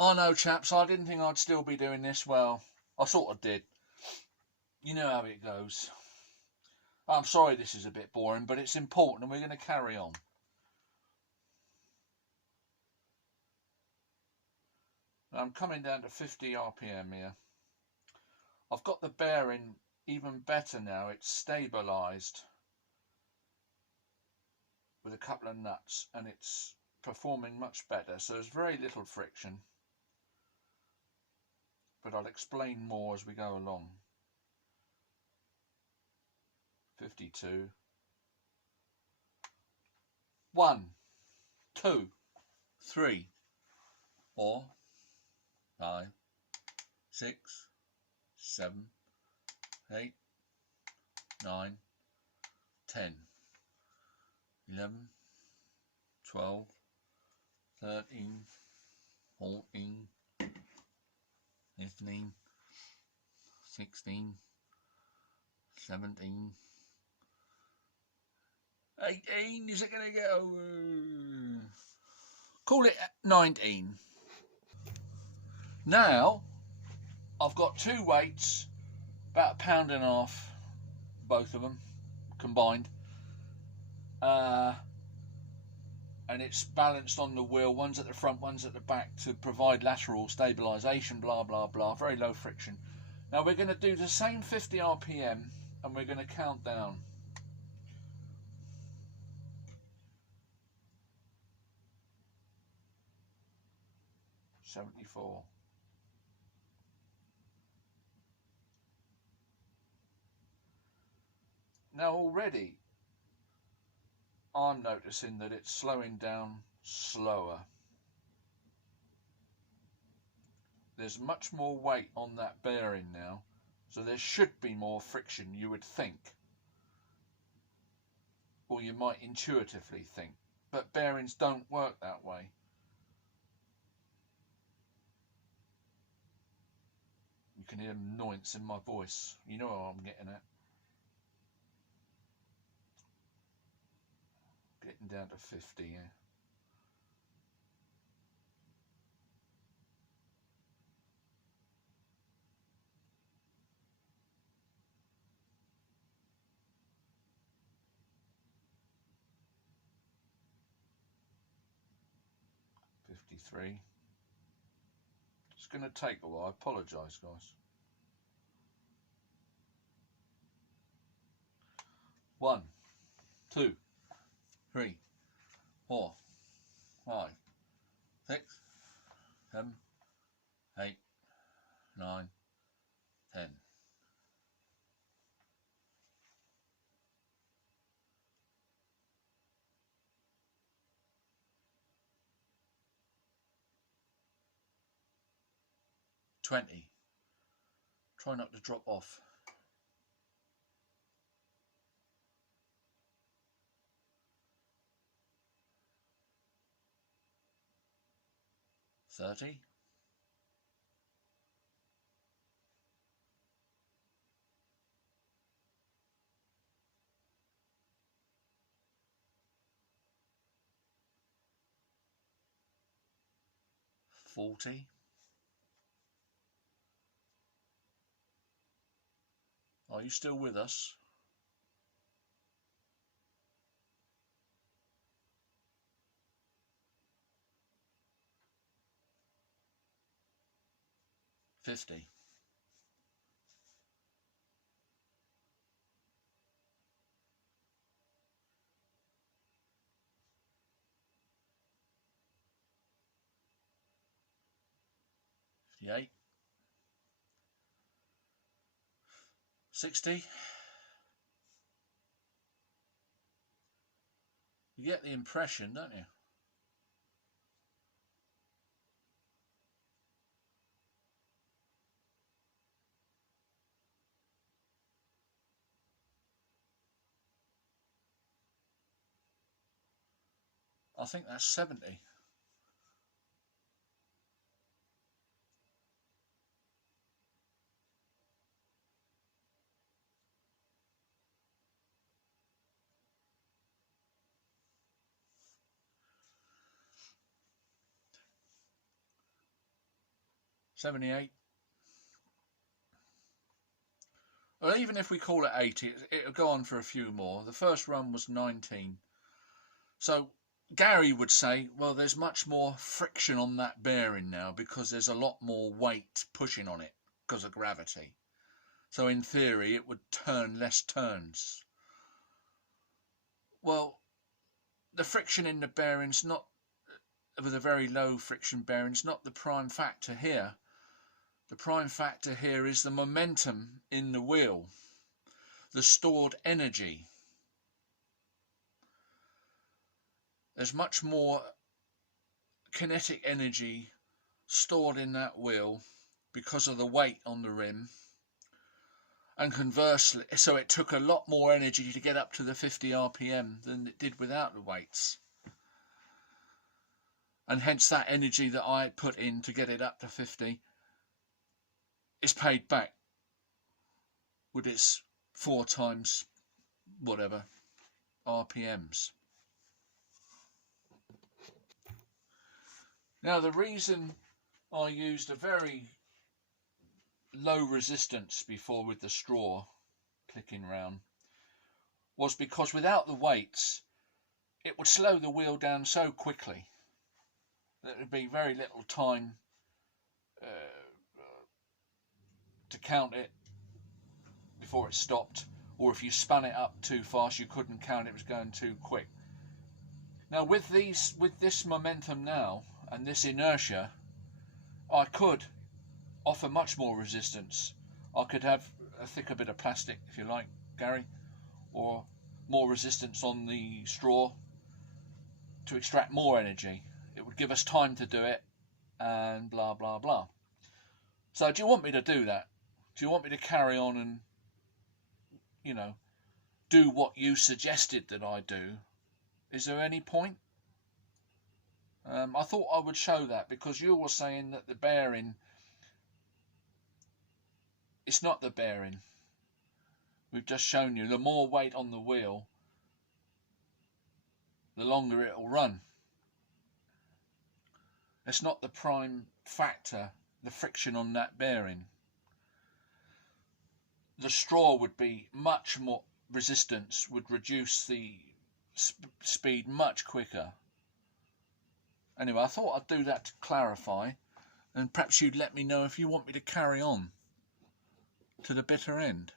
I know, chaps, I didn't think I'd still be doing this. Well, I sort of did. You know how it goes. I'm sorry this is a bit boring, but it's important and we're going to carry on. I'm coming down to 50 RPM here. I've got the bearing even better now. It's stabilised with a couple of nuts and it's performing much better. So there's very little friction. But I'll explain more as we go along. 52. 1, 2, 3, 4, 5, 6, 7, 8, 9, 10, 11, 12, 13, 14, 15, 16, 17, 18, is it going to go? Call it 19. Now, I've got two weights, about £1.50, both of them combined. And it's balanced on the wheel, one's at the front, one's at the back, to provide lateral stabilisation, blah blah blah, very low friction. Now we're going to do the same 50 RPM and we're going to count down. 74. Now already I'm noticing that it's slowing down slower. There's much more weight on that bearing now, so there should be more friction, you would think, or you might intuitively think, but bearings don't work that way. You can hear annoyance in my voice, you know what I'm getting at. Getting down to 50 here. Yeah. Three. It's going to take a while. I apologise, guys. 1, 2, 3, 4, 5, 6, 7, 8, 9, 10. 20. Try not to drop off. 30. 40. 'Are you still with us? 50. 58. 60. You get the impression, don't you? 'I think that's 70. 78. Well, even if we call it 80, it'll go on for a few more. The first run was 19. So Gary would say, well, there's much more friction on that bearing now because there's a lot more weight pushing on it because of gravity. So in theory, it would turn less turns. Well, the friction in the bearings, not with a very low friction bearings, not the prime factor here. The prime factor here is the momentum in the wheel, the stored energy. There's much more kinetic energy stored in that wheel because of the weight on the rim. And conversely, so it took a lot more energy to get up to the 50 RPM than it did without the weights. And hence that energy that I put in to get it up to 50 is paid back with its 4 times whatever RPMs. Now the reason I used a very low resistance before with the straw clicking round was because without the weights it would slow the wheel down so quickly that there would be very little time to count it before it stopped, or if you spun it up too fast you couldn't count it was going too quick. Now with this momentum now and this inertia, I could offer much more resistance. I could have a thicker bit of plastic, if you like, Gary, or more resistance on the straw to extract more energy. It would give us time to do it, and blah blah blah. So do you want me to do that? Do you want me to carry on and, you know, do what you suggested that I do? Is there any point? I thought I would show that because you were saying that the bearing, it's not the bearing. We've just shown you the more weight on the wheel, the longer it will run. It's not the prime factor, the friction on that bearing. The straw would be much more, resistance would reduce the speed much quicker. Anyway, I thought I'd do that to clarify, and perhaps you'd let me know if you want me to carry on to the bitter end.